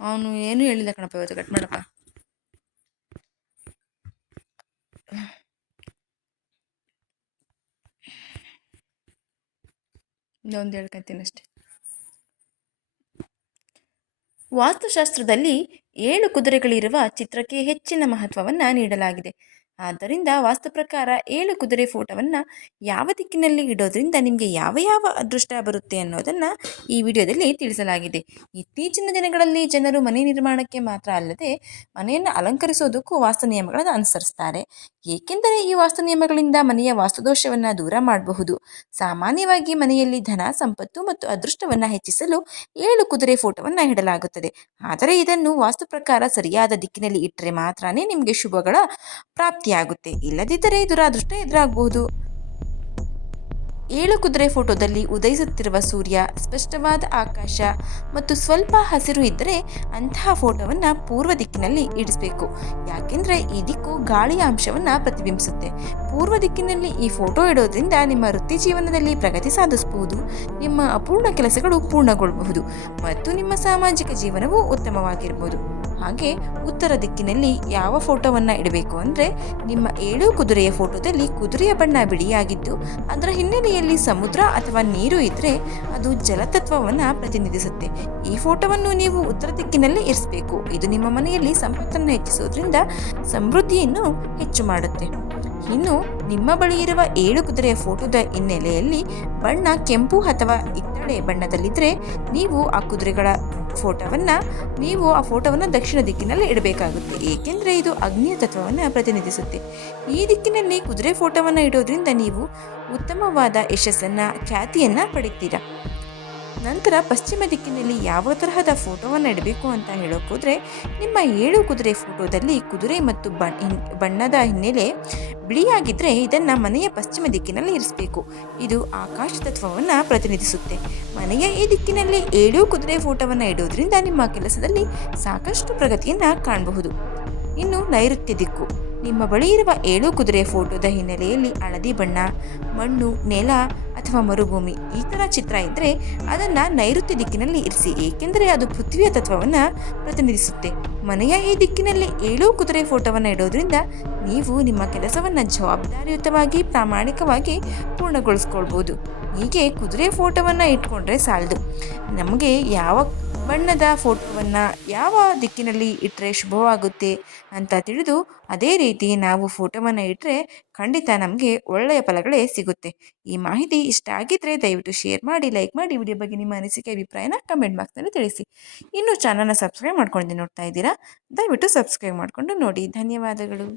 ಅವನು ಏನು ಹೇಳಿಲ್ಲ ಕಣಪ್ಪ ಇವತ್ತು ಕಟ್ ಮಾಡಪ್ಪ. ಇನ್ನೊಂದು ಹೇಳ್ಕೊಂತೀನಿ ಅಷ್ಟೆ. ವಾಸ್ತುಶಾಸ್ತ್ರದಲ್ಲಿ ಏಳು ಕುದುರೆಗಳಿರುವ ಚಿತ್ರಕ್ಕೆ ಹೆಚ್ಚಿನ ಮಹತ್ವವನ್ನು ನೀಡಲಾಗಿದೆ. ಆದ್ದರಿಂದ ವಾಸ್ತು ಪ್ರಕಾರ ಏಳು ಕುದುರೆ ಫೋಟೋವನ್ನು ಯಾವ ದಿಕ್ಕಿನಲ್ಲಿ ಇಡೋದ್ರಿಂದ ನಿಮಗೆ ಯಾವ ಯಾವ ಅದೃಷ್ಟ ಬರುತ್ತೆ ಅನ್ನೋದನ್ನು ಈ ವಿಡಿಯೋದಲ್ಲಿ ತಿಳಿಸಲಾಗಿದೆ. ಇತ್ತೀಚಿನ ದಿನಗಳಲ್ಲಿ ಜನರು ಮನೆ ನಿರ್ಮಾಣಕ್ಕೆ ಮಾತ್ರ ಅಲ್ಲದೆ ಮನೆಯನ್ನು ಅಲಂಕರಿಸೋದಕ್ಕೂ ವಾಸ್ತು ನಿಯಮಗಳನ್ನು ಅನುಸರಿಸ್ತಾರೆ. ಏಕೆಂದರೆ ಈ ವಾಸ್ತು ನಿಯಮಗಳಿಂದ ಮನೆಯ ವಾಸ್ತುದೋಷವನ್ನು ದೂರ ಮಾಡಬಹುದು. ಸಾಮಾನ್ಯವಾಗಿ ಮನೆಯಲ್ಲಿ ಧನ, ಸಂಪತ್ತು ಮತ್ತು ಅದೃಷ್ಟವನ್ನು ಹೆಚ್ಚಿಸಲು ಏಳು ಕುದುರೆ ಫೋಟೋವನ್ನು ಇಡಲಾಗುತ್ತದೆ. ಆದರೆ ಇದನ್ನು ವಾಸ್ತು ಪ್ರಕಾರ ಸರಿಯಾದ ದಿಕ್ಕಿನಲ್ಲಿ ಇಟ್ಟರೆ ಮಾತ್ರನೇ ನಿಮಗೆ ಶುಭಗಳ ಪ್ರಾಪ್ತಿಯಾಗುತ್ತೆ ಇಲ್ಲದಿದ್ದರೆ ದುರಾದೃಷ್ಟ ಎದುರಾಗಬಹುದು. ಏಳು ಕುದುರೆ ಫೋಟೋದಲ್ಲಿ ಉದಯಿಸುತ್ತಿರುವ ಸೂರ್ಯ, ಸ್ಪಷ್ಟವಾದ ಆಕಾಶ ಮತ್ತು ಸ್ವಲ್ಪ ಹಸಿರು ಇದ್ದರೆ ಅಂತಹ ಫೋಟೋವನ್ನು ಪೂರ್ವ ದಿಕ್ಕಿನಲ್ಲಿ ಇಡಿಸಬೇಕು. ಯಾಕೆಂದರೆ ಈ ದಿಕ್ಕು ಗಾಳಿಯ ಅಂಶವನ್ನು ಪ್ರತಿಬಿಂಬಿಸುತ್ತೆ. ಪೂರ್ವ ದಿಕ್ಕಿನಲ್ಲಿ ಈ ಫೋಟೋ ಇಡೋದ್ರಿಂದ ನಿಮ್ಮ ವೃತ್ತಿ ಜೀವನದಲ್ಲಿ ಪ್ರಗತಿ ಸಾಧಿಸಬಹುದು. ನಿಮ್ಮ ಅಪೂರ್ಣ ಕೆಲಸಗಳು ಪೂರ್ಣಗೊಳ್ಳಬಹುದು ಮತ್ತು ನಿಮ್ಮ ಸಾಮಾಜಿಕ ಜೀವನವು ಉತ್ತಮವಾಗಿರಬಹುದು ಹಾಗೆ ಉತ್ತರ ದಿಕ್ಕಿನಲ್ಲಿ ಯಾವ ಫೋಟೋವನ್ನು ಇಡಬೇಕು ಅಂದರೆ ನಿಮ್ಮ ಏಳು ಕುದುರೆಯ ಫೋಟೋದಲ್ಲಿ ಕುದುರೆಯ ಬಣ್ಣ ಬಿಳಿಯಾಗಿದ್ದು, ಅದರ ಹಿನ್ನೆಲೆಯಲ್ಲಿ ಸಮುದ್ರ ಅಥವಾ ನೀರು ಇದ್ದರೆ ಅದು ಜಲತತ್ವವನ್ನು ಪ್ರತಿನಿಧಿಸುತ್ತೆ. ಈ ಫೋಟೋವನ್ನು ನೀವು ಉತ್ತರ ದಿಕ್ಕಿನಲ್ಲಿ ಇರಿಸಬೇಕು. ಇದು ನಿಮ್ಮ ಮನೆಯಲ್ಲಿ ಸಂಪತ್ತನ್ನು ಹೆಚ್ಚಿಸೋದ್ರಿಂದ ಸಮೃದ್ಧಿಯನ್ನು ಹೆಚ್ಚು ಮಾಡುತ್ತೆ. ಇನ್ನು ನಿಮ್ಮ ಬಳಿ ಇರುವ ಏಳು ಕುದುರೆಯ ಫೋಟೋದ ಹಿನ್ನೆಲೆಯಲ್ಲಿ ಬಣ್ಣ ಕೆಂಪು ಅಥವಾ ಇತ್ತಳೆ ಬಣ್ಣದಲ್ಲಿದ್ದರೆ ನೀವು ಆ ಕುದುರೆಗಳ ಫೋಟೋವನ್ನು, ನೀವು ಆ ಫೋಟೋವನ್ನು ದಕ್ಷಿಣ ದಿಕ್ಕಿನಲ್ಲಿ ಇಡಬೇಕಾಗುತ್ತೆ. ಏಕೆಂದರೆ ಇದು ಅಗ್ನಿಯ ತತ್ವವನ್ನು ಪ್ರತಿನಿಧಿಸುತ್ತೆ. ಈ ದಿಕ್ಕಿನಲ್ಲಿ ಕುದುರೆ ಫೋಟೋವನ್ನು ಇಡೋದ್ರಿಂದ ನೀವು ಉತ್ತಮವಾದ ಯಶಸ್ಸನ್ನು, ಖ್ಯಾತಿಯನ್ನು ಪಡಿತೀರಾ? ನಂತರ ಪಶ್ಚಿಮ ದಿಕ್ಕಿನಲ್ಲಿ ಯಾವ ತರಹದ ಫೋಟೋವನ್ನು ಇಡಬೇಕು ಅಂತ ಹೇಳೋಕ್ಕೋದ್ರೆ ನಿಮ್ಮ ಏಳು ಕುದುರೆ ಫೋಟೋದಲ್ಲಿ ಕುದುರೆ ಮತ್ತು ಬಣ್ಣದ ಹಿನ್ನೆಲೆ ಬಿಳಿಯಾಗಿದ್ದರೆ ಇದನ್ನು ಮನೆಯ ಪಶ್ಚಿಮ ದಿಕ್ಕಿನಲ್ಲಿ ಇರಿಸಬೇಕು. ಇದು ಆಕಾಶ ತತ್ವವನ್ನು ಪ್ರತಿನಿಧಿಸುತ್ತೆ. ಮನೆಯ ಈ ದಿಕ್ಕಿನಲ್ಲಿ ಏಳು ಕುದುರೆ ಫೋಟೋವನ್ನು ಇಡೋದ್ರಿಂದ ನಿಮ್ಮ ಕೆಲಸದಲ್ಲಿ ಸಾಕಷ್ಟು ಪ್ರಗತಿಯನ್ನು ಕಾಣಬಹುದು. ಇನ್ನು ನೈಋತ್ಯ ದಿಕ್ಕು. ನಿಮ್ಮ ಬಳಿ ಇರುವ ಏಳು ಕುದುರೆ ಫೋಟೋದ ಹಿನ್ನೆಲೆಯಲ್ಲಿ ಹಳದಿ ಬಣ್ಣ, ಮಣ್ಣು, ನೆಲ ಅಥವಾ ಮರುಭೂಮಿ ಈ ಥರ ಚಿತ್ರ ಇದ್ದರೆ ಅದನ್ನು ನೈಋತ್ಯ ದಿಕ್ಕಿನಲ್ಲಿ ಇರಿಸಿ, ಏಕೆಂದರೆ ಅದು ಪೃಥ್ವಿಯ ತತ್ವವನ್ನು ಪ್ರತಿನಿಧಿಸುತ್ತೆ. ಮನೆಯ ಈ ದಿಕ್ಕಿನಲ್ಲಿ ಏಳು ಕುದುರೆ ಫೋಟೋವನ್ನು ಇಡೋದ್ರಿಂದ ನೀವು ನಿಮ್ಮ ಕೆಲಸವನ್ನು ಜವಾಬ್ದಾರಿಯುತವಾಗಿ, ಪ್ರಾಮಾಣಿಕವಾಗಿ ಪೂರ್ಣಗೊಳಿಸ್ಕೊಳ್ಬೋದು. ಹೀಗೆ ಕುದುರೆ ಫೋಟೋವನ್ನು ಇಟ್ಕೊಂಡ್ರೆ ಸಾಲದು. ನಮಗೆ ಯಾವ ಬಣ್ಣದ ಫೋಟೋವನ್ನು ಯಾವ ದಿಕ್ಕಿನಲ್ಲಿ ಇಟ್ಟರೆ ಶುಭವಾಗುತ್ತೆ ಅಂತ ತಿಳಿದು ಅದೇ ರೀತಿ ನಾವು ಫೋಟೋವನ್ನು ಇಟ್ಟರೆ ಖಂಡಿತ ನಮಗೆ ಒಳ್ಳೆಯ ಫಲಗಳೇ ಸಿಗುತ್ತೆ. ಈ ಮಾಹಿತಿ ಇಷ್ಟ ಆಗಿದ್ದರೆ ದಯವಿಟ್ಟು ಶೇರ್ ಮಾಡಿ, ಲೈಕ್ ಮಾಡಿ ವಿಡಿಯೋ ಬಗ್ಗೆ ನಿಮ್ಮ ಅನಿಸಿಕೆ, ಅಭಿಪ್ರಾಯನ ಕಮೆಂಟ್ ಬಾಕ್ಸ್ನಲ್ಲಿ ತಿಳಿಸಿ. ಇನ್ನು ಚಾನಲ್ನ ಸಬ್ಸ್ಕ್ರೈಬ್ ಮಾಡ್ಕೊಂಡು ನೋಡ್ತಾ ಇದ್ದೀರಾ ದಯವಿಟ್ಟು ಸಬ್ಸ್ಕ್ರೈಬ್ ಮಾಡಿಕೊಂಡು ನೋಡಿ. ಧನ್ಯವಾದಗಳು.